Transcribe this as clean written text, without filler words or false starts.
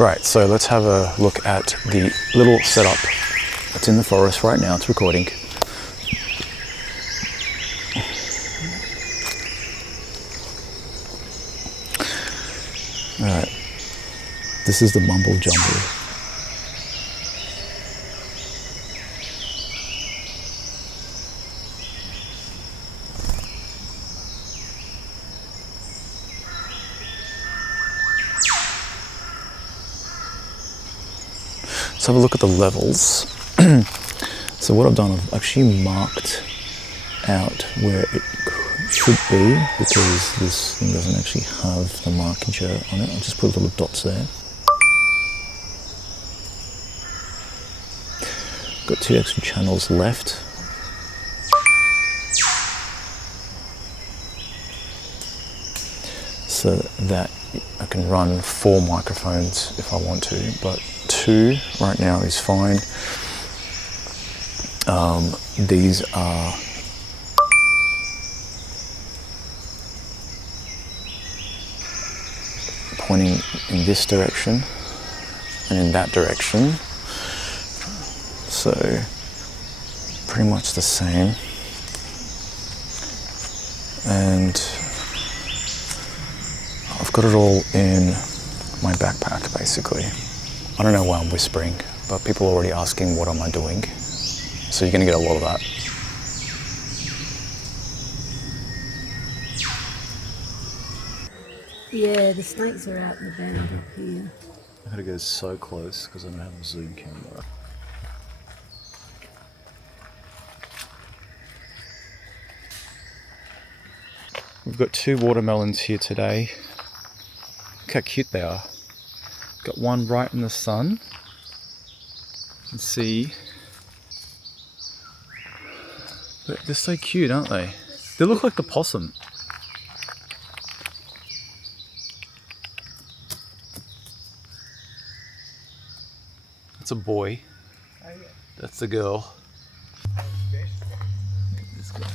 Right, so let's have a look at the little setup that's in the forest right now. It's recording. Alright, this is the mumble jumble. Let's have a look at the levels. So what I've done, I've actually marked out where it should be, because this thing doesn't actually have the markature on it. I'll just put little dots there. Got 2 extra channels left. So that I can run 4 microphones if I want to, but 2 right now is fine. These are pointing in this direction and in that direction, so pretty much the same. And I've got it all in my backpack basically. I don't know why I'm whispering, but people are already asking what am I doing, so you're going to get a lot of that. Yeah, the snakes are out and about up here. I'm going to go so close because I don't have a zoom camera. We've got 2 watermelons here today. Look how cute they are. Got one right in the sun. You can see. They're so cute, aren't they? They look like the possum. That's a boy. That's the girl. This guy.